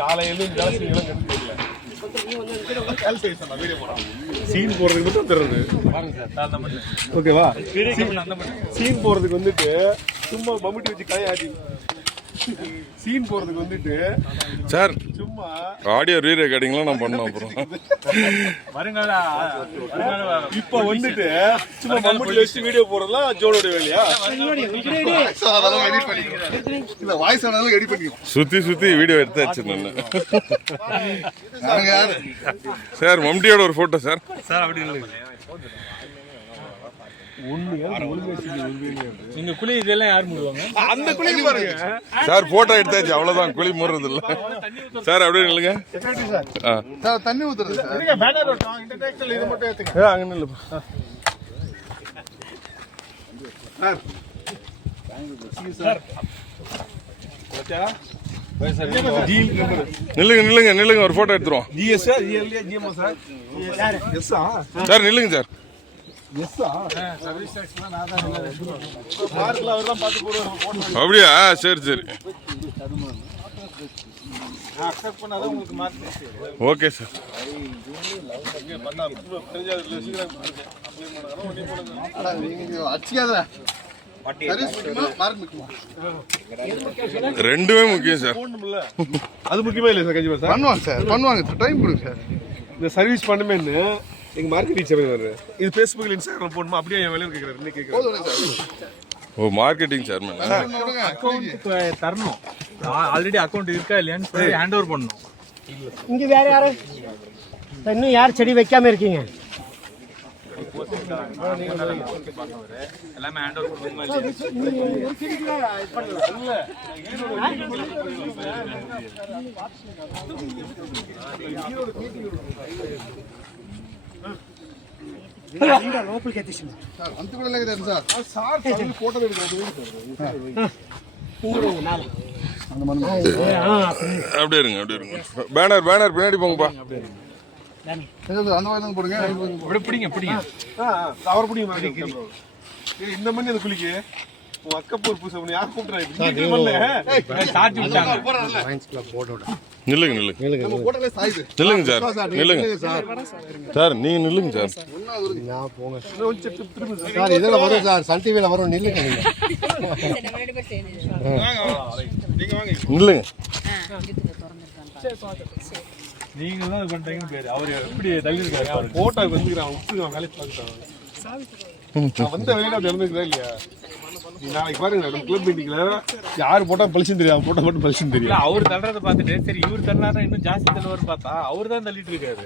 காலையில சீன் போறதுக்கு மட்டும் தர்றது ஓகேவா? சீன் போறதுக்கு வந்துட்டு சும்மா மம்முட்டி வச்சு கையாடி சீன் போறதுக்கு வந்துட்டு சார் சும்மா ஆடியோ ரீ ரெக்கார்டிங்லாம் நான் பண்ணோம். அப்புறம் இப்ப வந்துட்டு சும்மா மம்முட்டி வச்சு வீடியோ போறதுலாம் ஜோனோட வேலையா? சுத்தி சுத்தி வீடியோ எடுத்து வச்சிருந்தேன் சார். மம்முட்டியோட ஒரு போட்டோ சார். சார் அப்படி இல்லை நீங்க குழி இதெல்லாம் யார் மூடுவாங்க? அந்த குழி பாருங்க சார். போட்டோ எடுத்தாச்சு, அவ்வளவுதான். குழி மூடுறது இல்ல சார். அப்படியே இல்லைங்க சார். தண்ணி ஊத்துறது சார். பேனர் ஓட்டம் இன்டர்நெட்ல இது மட்டும் ஏத்துங்க. அங்க இல்ல நில்லுங்க நில்லுங்க நில்லுங்க, ஒரு போட்டோ எடுத்துருவோம். GS GLA GMO sir. எஸ்ஸா சார் நில்லுங்க சார். எஸ்ஸா சர்வீஸ் டாக்ஸ்லாம் நான் தான் மார்க்ல அவர் தான் பார்த்து போடுவாங்க. அப்படியா? சரி சரி அக்செப்ட் பண்ணாதான் உங்களுக்கு மார்க். Okay sir. ரெண்டுமே முக்கியம் சார். அது முக்கியமா இல்லை சார். கண்டிப்பா சார் பண்ணுவாங்க சார். பண்ணுவாங்க. டைம் கொடுங்க சார். இந்த சர்வீஸ் பண்ணுமேன்னு எங்க மார்க்கெட்டிங் சார் வருவாரு. இது ஃபேஸ்புக்ல இன்ஸ்டாகிராம் போடணுமா? அப்படியே என் வேலையை கேட்கறாரு. இன்னைக்கு கேட்கறாரு. ஓ மார்க்கெட்டிங் சேர்மன். அக்கௌண்ட் தரணும். ஆல்ரெடி அக்கௌண்ட் இருக்கா இல்லையான்னு ஹேண்ட் ஓவர் பண்ணணும். இங்க வேற யாரு இன்னும் யார் செடி வைக்காம இருக்கீங்க? எல்லாமே ஹேண்ட் ஓவர் பண்ணணுமா? లోపలికి ఎత్తేసింది సార్. అంత కూడా లేదు సార్. సార్ ఫోటో எடுக்கிறது அப்படியே இருங்க அப்படியே இருங்க. பேனர் பேனர் பின்னாடி போங்கப்பா. அந்த மாதிரி போடுங்க. அப்படியே பிடிங்க பிடிங்க. அவர் பிடிங்க. இந்த மணி அந்த குளிக்கு உன் அக்கப்பூர் பூசை பண்ணி யார் கூப்பிட்றாங்க? நில்லுங்க நில்லுங்க நில்லுங்க சார். நில்லுங்க சார். நீங்க நில்லுங்க சார். சார் இதெல்லாம் வரும் சார். சன் டிவில வரும். நில்லுங்க நில்லுங்க. நீங்க தான் இது பண்றீங்கன்னு பேரு. அவர் எப்படி தள்ளி இருக்காரு? போட்டோ வந்துக்கிறான். விட்டுருக்கான். வேலைக்கு பார்த்துட்டான். வந்த வேலையில அப்படி இறந்துக்கிறா இல்லையா? நாளைக்கு பாருங்க நம்ம கிளப் மீட்டிங்ல யாரு போட்டா பலிச்சுன்னு தெரியும். போட்டோ மட்டும் பலிச்சுன்னு தெரியும். அவர் தள்ளுறத பார்த்துட்டு சரி இவர் தள்ளாதான் இன்னும் ஜாஸ்தி தள்ளுவார் பார்த்தா அவர் தான் தள்ளிட்டு இருக்காரு.